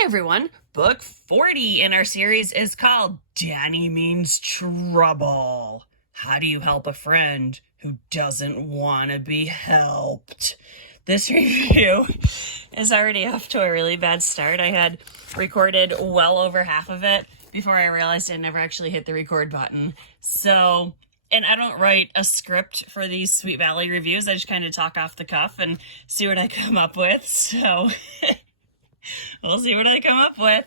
Hey everyone, book 40 in our series is called Danny Means Trouble. How do you help a friend who doesn't want to be helped? This review is already off to a really bad start. I had recorded well over half of it before I realized I never actually hit the record button. And I don't write a script for these Sweet Valley reviews. I just kind of talk off the cuff and see what I come up with. So we'll see what I come up with.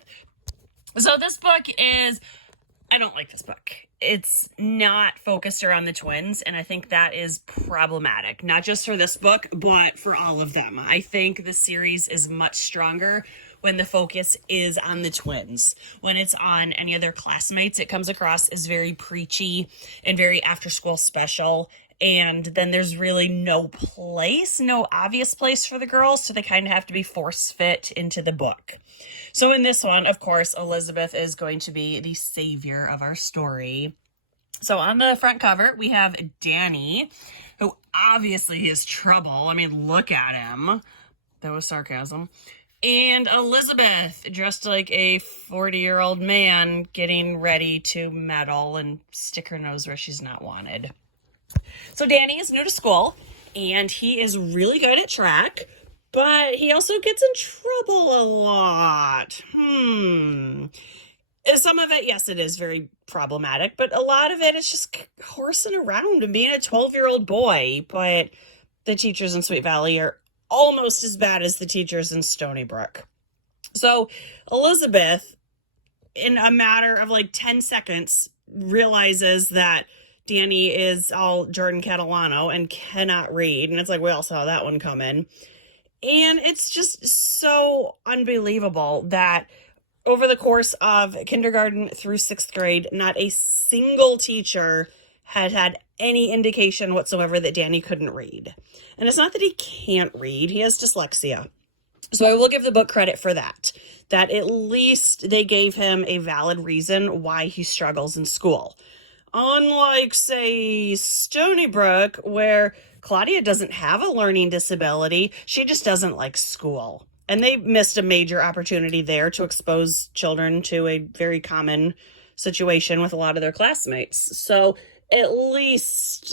So this book I don't like this book. It's not focused around the twins, and I think that is problematic. Not just for this book, but for all of them. I think the series is much stronger when the focus is on the twins. When it's on any of their classmates, it comes across as very preachy and very after-school special. And then there's really no obvious place for the girls, so they kind of have to be force-fit into the book. So in this one, of course, Elizabeth is going to be the savior of our story. So on the front cover, we have Danny, who obviously is trouble. I mean, look at him. That was sarcasm. And Elizabeth, dressed like a 40-year-old man, getting ready to meddle and stick her nose where she's not wanted. So Danny is new to school, and he is really good at track, but he also gets in trouble a lot. Some of it, yes, it is very problematic, but a lot of it is just horsing around and being a 12-year-old boy. But the teachers in Sweet Valley are almost as bad as the teachers in Stony Brook. So Elizabeth, in a matter of like 10 seconds, realizes that Danny is all Jordan Catalano and cannot read. And it's like, we all saw that one coming. And it's just so unbelievable that over the course of kindergarten through 6th grade, not a single teacher had any indication whatsoever that Danny couldn't read. And it's not that he can't read, he has dyslexia. So I will give the book credit for that at least they gave him a valid reason why he struggles in school. Unlike, say, Stony Brook, where Claudia doesn't have a learning disability, she just doesn't like school. And they missed a major opportunity there to expose children to a very common situation with a lot of their classmates. So at least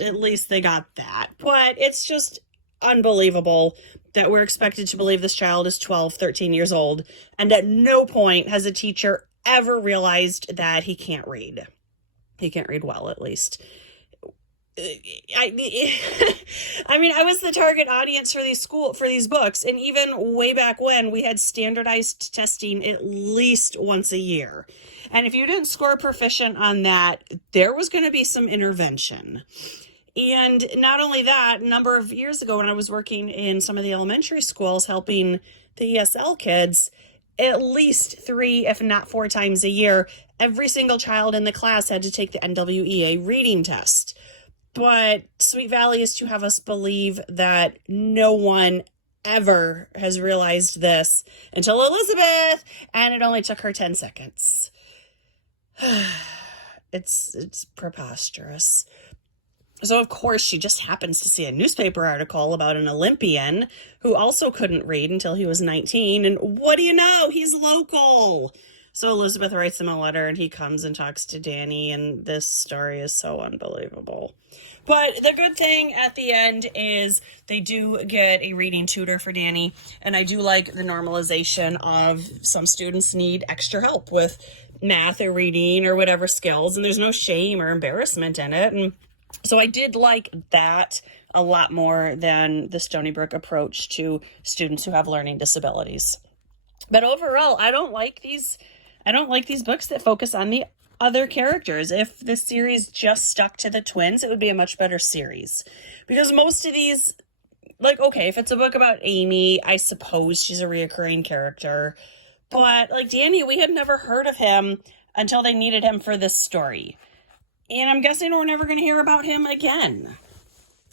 they got that. But it's just unbelievable that we're expected to believe this child is 12, 13 years old, and at no point has a teacher ever realized that he can't read. He can't read well, at least. I mean, I was the target audience for these books, and even way back when, we had standardized testing at least once a year. And if you didn't score proficient on that, there was going to be some intervention. And not only that, a number of years ago when I was working in some of the elementary schools helping the ESL kids, at least 3, if not 4 times a year, every single child in the class had to take the NWEA reading test. But Sweet Valley is to have us believe that no one ever has realized this until Elizabeth, and it only took her 10 seconds. It's preposterous. So, of course, she just happens to see a newspaper article about an Olympian who also couldn't read until he was 19. And what do you know? He's local. So Elizabeth writes him a letter, and he comes and talks to Danny, and this story is so unbelievable. But the good thing at the end is they do get a reading tutor for Danny, and I do like the normalization of some students need extra help with math or reading or whatever skills, and there's no shame or embarrassment in it. And so I did like that a lot more than the Stony Brook approach to students who have learning disabilities. But overall, I don't like these books that focus on the other characters. If the series just stuck to the twins, it would be a much better series. Because most of these, like, okay, if it's a book about Amy, I suppose she's a reoccurring character. But like Danny, we had never heard of him until they needed him for this story. And I'm guessing we're never going to hear about him again.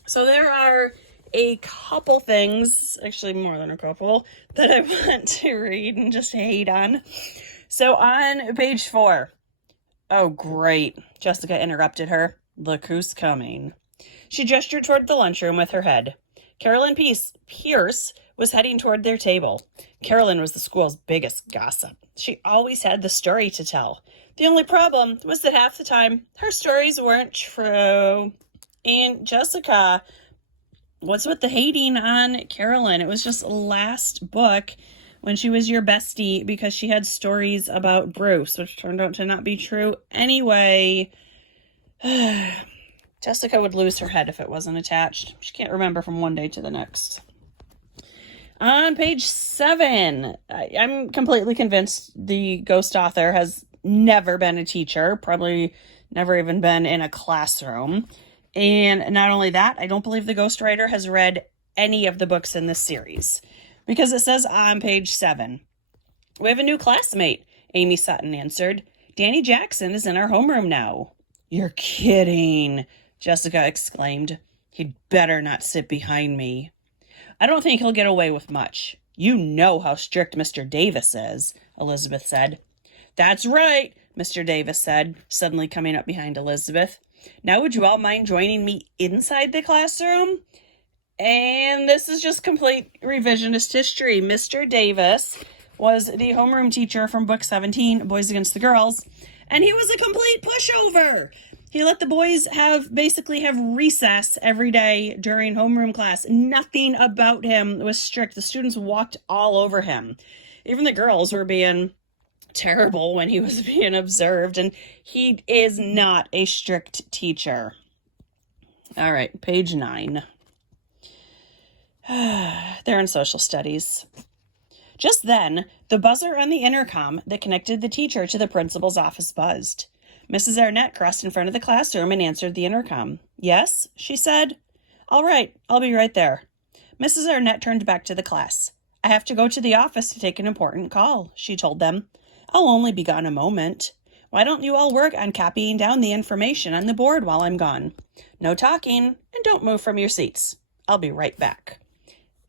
So there are a couple things, actually more than a couple, that I want to read and just hate on. So on page 4, oh great, Jessica interrupted her. Look who's coming. She gestured toward the lunchroom with her head. Carolyn Pierce was heading toward their table. Carolyn was the school's biggest gossip. She always had the story to tell. The only problem was that half the time her stories weren't true. And Jessica, what's with the hating on Carolyn? It was just last book when she was your bestie because she had stories about Bruce, which turned out to not be true anyway. Jessica would lose her head if it wasn't attached. She can't remember from one day to the next. On page 7, I'm completely convinced the ghost author has never been a teacher, probably never even been in a classroom. And not only that, I don't believe the ghostwriter has read any of the books in this series. Because it says on page 7, "We have a new classmate," Amy Sutton answered. "Danny Jackson is in our homeroom now." "You're kidding," Jessica exclaimed. "He'd better not sit behind me." "I don't think he'll get away with much. You know how strict Mr. Davis is," Elizabeth said. "That's right," Mr. Davis said, suddenly coming up behind Elizabeth. "Now would you all mind joining me inside the classroom?" And this is just complete revisionist history. Mr. Davis was the homeroom teacher from book 17, Boys Against the Girls, and he was a complete pushover. He let the boys basically have recess every day during homeroom class. Nothing about him was strict. The students walked all over him. Even the girls were being terrible when he was being observed, and he is not a strict teacher. All right, page 9. They're in social studies. Just then, the buzzer on the intercom that connected the teacher to the principal's office buzzed. Mrs. Arnett crossed in front of the classroom and answered the intercom. "Yes," she said. "All right, I'll be right there." Mrs. Arnett turned back to the class. "I have to go to the office to take an important call," she told them. "I'll only be gone a moment. Why don't you all work on copying down the information on the board while I'm gone? No talking, and don't move from your seats. I'll be right back."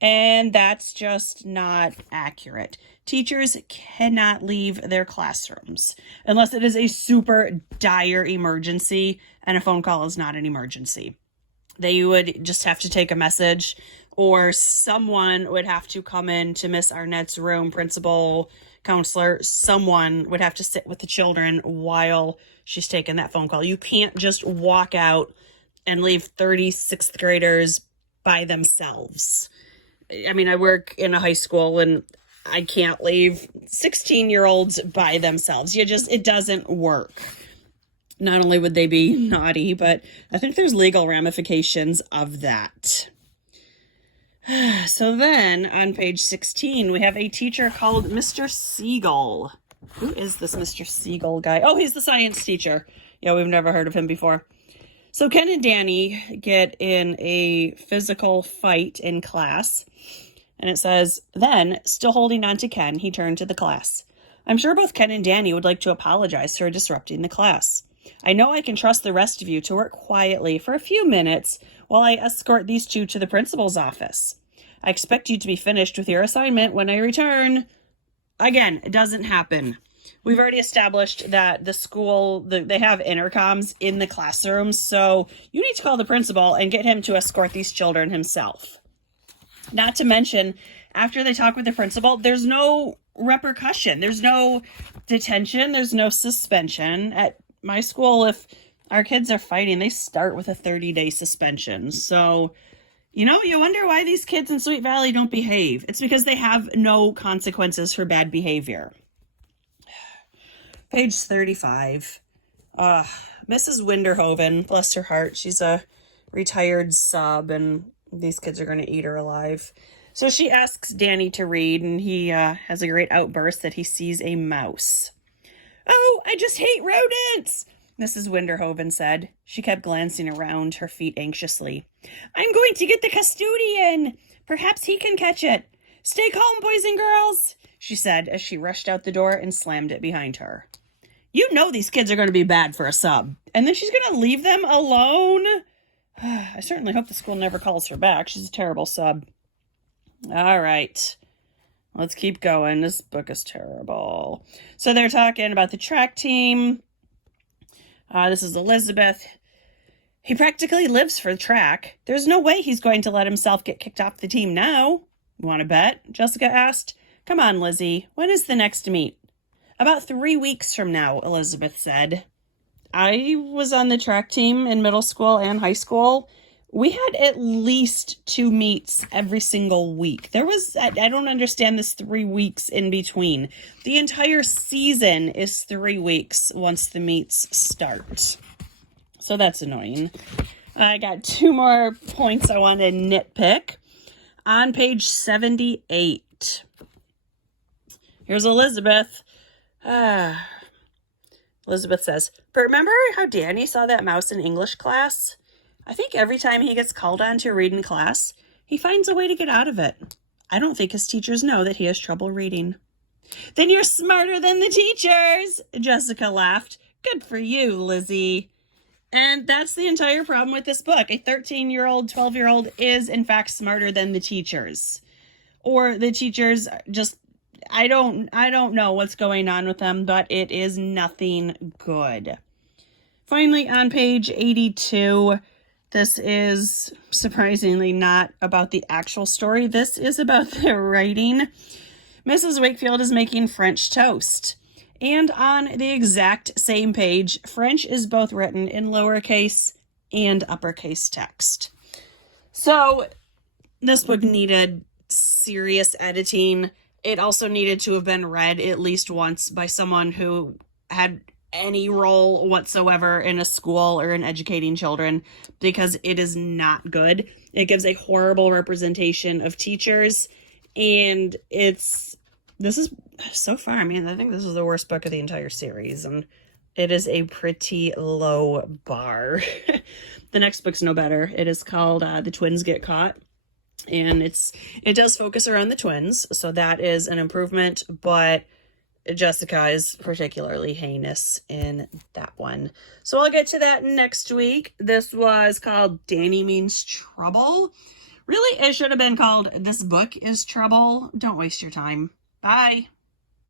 And that's just not accurate. Teachers cannot leave their classrooms unless it is a super dire emergency and a phone call is not an emergency. They would just have to take a message, or someone would have to come in to Miss Arnett's room, principal, counselor. Someone would have to sit with the children while she's taking that phone call. You can't just walk out and leave 36th graders by themselves. I mean, I work in a high school and I can't leave 16-year-olds by themselves. It doesn't work. Not only would they be naughty, but I think there's legal ramifications of that. So then on page 16, we have a teacher called Mr. Siegel. Who is this Mr. Siegel guy? Oh, he's the science teacher. Yeah, we've never heard of him before. So Ken and Danny get in a physical fight in class. And it says, then, still holding on to Ken, he turned to the class. "I'm sure both Ken and Danny would like to apologize for disrupting the class. I know I can trust the rest of you to work quietly for a few minutes while I escort these two to the principal's office. I expect you to be finished with your assignment when I return." Again, it doesn't happen. We've already established that the school, they have intercoms in the classrooms, so you need to call the principal and get him to escort these children himself. Not to mention, after they talk with the principal, there's no repercussion. There's no detention. There's no suspension. At my school, if our kids are fighting, they start with a 30-day suspension. So, you wonder why these kids in Sweet Valley don't behave. It's because they have no consequences for bad behavior. Page 35. Mrs. Winterhoven, bless her heart, she's a retired sub, and these kids are going to eat her alive. So she asks Danny to read, and he has a great outburst that he sees a mouse. "Oh, I just hate rodents," Mrs. Winterhoven said. She kept glancing around, her feet anxiously. "I'm going to get the custodian. Perhaps he can catch it. Stay calm, boys and girls," she said as she rushed out the door and slammed it behind her. You know these kids are going to be bad for a sub. And then she's going to leave them alone? I certainly hope the school never calls her back. She's a terrible sub. All right. Let's keep going. This book is terrible. So they're talking about the track team. This is Elizabeth. He practically lives for track. There's no way he's going to let himself get kicked off the team now. Want to bet? Jessica asked. Come on, Lizzie. When is the next meet? About 3 weeks from now, Elizabeth said. I was on the track team in middle school and high school. We had at least 2 meets every single week. I don't understand this 3 weeks in between. The entire season is 3 weeks once the meets start. So that's annoying. I got 2 more points I want to nitpick. On page 78. Here's Elizabeth. Elizabeth says, but remember how Danny saw that mouse in English class? I think every time he gets called on to read in class, he finds a way to get out of it. I don't think his teachers know that he has trouble reading. Then you're smarter than the teachers, Jessica laughed. Good for you, Lizzie. And that's the entire problem with this book. A 13-year-old, 12-year-old is, in fact, smarter than the teachers. Or the teachers just, I don't know what's going on with them, but it is nothing good. Finally, on page 82, this is surprisingly not about the actual story. This is about the writing. Mrs. Wakefield is making French toast. And on the exact same page, French is both written in lowercase and uppercase text. So this book needed serious editing. It also needed to have been read at least once by someone who had any role whatsoever in a school or in educating children, because it is not good. It gives a horrible representation of teachers, and this is so far, I mean, I think this is the worst book of the entire series, and it is a pretty low bar. The next book's no better. It is called The Twins Get Caught, and it does focus around the twins, so that is an improvement, but Jessica is particularly heinous in that one. So I'll get to that next week. This was called Danny Means Trouble. Really, it should have been called This Book is Trouble. Don't waste your time. Bye.